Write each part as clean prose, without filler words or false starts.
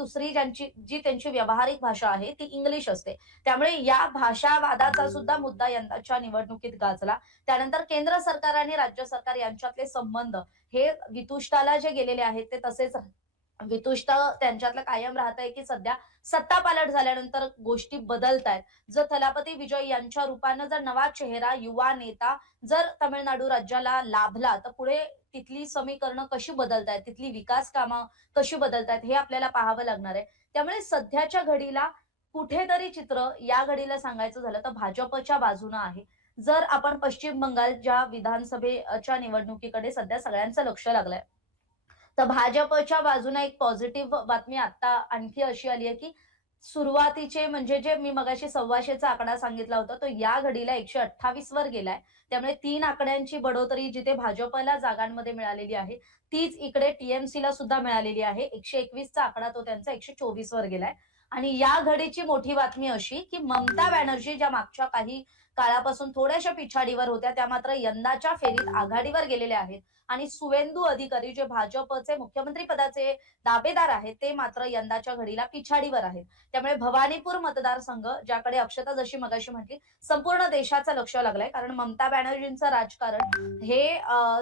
दुसरी जी त्यांची व्यावहारिक भाषा आहे ती इंग्लिश असते. त्यामुळे या भाषावादाचा सुद्धा मुद्दा यंदाच्या निवडणुकीत गाजला. त्यानंतर केंद्र सरकार आणि राज्य सरकार यांच्यातले संबंध हे वितुष्टाला जे गेलेले आहेत ते तसेच वितुष्ट त्यांच्यातलं कायम राहतंय, की सध्या सत्तापालट झाल्यानंतर गोष्टी बदलतायत. जर थलापती विजय यांच्या रूपानं जर नवा चेहरा, युवा नेता जर तामिळनाडू राज्याला लाभला, तर पुढे तिथली समीकरणं कशी बदलतायत, तिथली विकास कामं कशी बदलतायत, हे आपल्याला पाहावं लागणार आहे. त्यामुळे सध्याच्या घडीला कुठेतरी चित्र या घडीला सांगायचं झालं तर भाजपच्या बाजूनं आहे. जर आपण पश्चिम बंगालच्या विधानसभेच्या निवडणुकीकडे सध्या सगळ्यांचं लक्ष लागलंय. तर भाजपच्या बाजूने एक पॉझिटिव्ह बातमी आता आणखी अशी आली आहे, की सुरुवातीचे म्हणजे जे मी मगाशी 1,200चा आकडा सांगितला होता, तो या घडीला 128 वर गेलाय. त्यामुळे 3 आकड्यांची बढोतरी जिथे भाजपला जागांमध्ये मिळालेली आहे, तीच इकडे टीएमसीला सुद्धा मिळालेली आहे. 121 चा आकडा तो त्यांचा 124 वर गेलाय. आणि या घडीची मोठी बातमी अशी, की ममता बॅनर्जी ज्या मागच्या काही काळापासून थोड्याशा पिछाडीवर होत्या, त्या मात्र यंदाच्या फेरीत आघाडीवर गेलेल्या आहेत. आणि सुवेंदू अधिकारी जे भाजपचे मुख्यमंत्री पदाचे दावेदार आहेत, ते मात्र यंदाच्या घडीला पिछाडीवर आहेत. त्यामुळे भवानीपूर मतदारसंघ, ज्याकडे अक्षता जशी मगाशी म्हटली, संपूर्ण देशाचं लक्ष लागलंय. कारण ममता बॅनर्जींचं राजकारण हे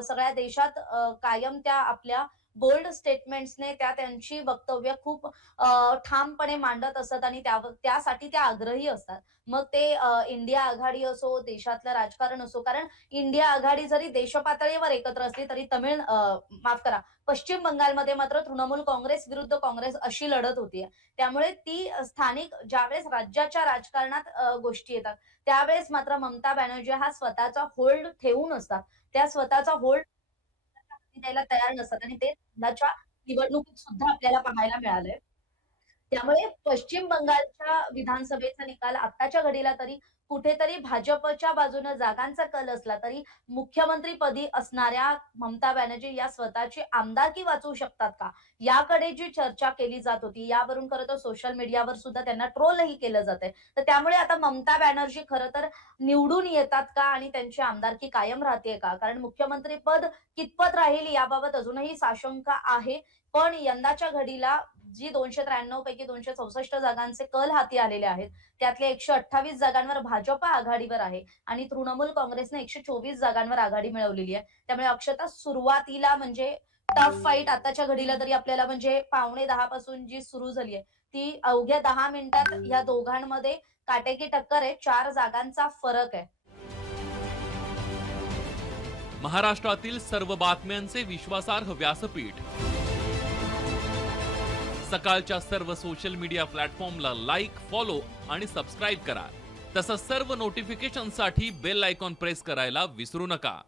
सगळ्या देशात कायम त्या आपल्या बोल्ड स्टेटमेंट्सने त्यांची वक्तव्य खूप ठामपणे मांडत असतात आणि त्यासाठी त्या आग्रही असतात. मग ते इंडिया आघाडी असो, देशातलं राजकारण असो. कारण इंडिया आघाडी जरी देशपातळीवर एकत्र असली तरी माफ करा, पश्चिम बंगालमध्ये मात्र तृणमूल काँग्रेस विरुद्ध काँग्रेस अशी लढत होतीये. त्यामुळे ती स्थानिक ज्यावेळेस राज्याच्या राजकारणात गोष्टी येतात, त्यावेळेस मात्र ममता बॅनर्जी हा स्वतःचा होल्ड ठेवून असतात. त्या स्वतःचा होल्ड द्यायला तयार नसतात आणि ते यंदाच्या निवडणुकीत सुद्धा आपल्याला पाहायला मिळालंय. त्यामुळे पश्चिम बंगालच्या विधानसभेचा निकाल आत्ताच्या घडीला तरी कुठेतरी भाजपच्या बाजूने जागांचा कल असला तरी मुख्यमंत्रीपदी असणाऱ्या ममता बॅनर्जी या स्वतःची आमदारकी वाचवू शकतात का? याकडे जी चर्चा केली जात होती, यावरून खरं तर सोशल मीडियावर सुद्धा त्यांना ट्रोलही केलं जातंय. तर त्यामुळे आता ममता बॅनर्जी खरं तर निवडून येतात का आणि त्यांची आमदारकी कायम राहते का? कारण मुख्यमंत्रीपद कितपत राहील याबाबत अजूनही साशंका आहे. पण यंदाच्या घडीला जी 293 पैकी 264 जागांचे कल हाती आलेले आहेत, त्यातल्या 128 जागांवर भाजप आघाडीवर आहे आणि तृणमूल काँग्रेसने 124 जागांवर आघाडी मिळवलेली आहे. त्यामुळे अक्षता सुरुवातीला म्हणजे टफ फाईट आताच्या घडीला तरी आपल्याला म्हणजे 9:45 पासून जी सुरू झाली आहे, ती अवघ्या 10 मिनिटात या दोघांमध्ये काटेकी टक्कर आहे. 4 जागांचा फरक आहे. महाराष्ट्रातील सर्व बातम्यांचे विश्वासार्ह व्यासपीठ सकाळच्या सर्व सोशल मीडिया प्लॅटफॉर्मला लाईक, फॉलो आणि सबस्क्राईब करा. तसंच सर्व नोटिफिकेशनसाठी बेल आयकॉन प्रेस करायला विसरू नका.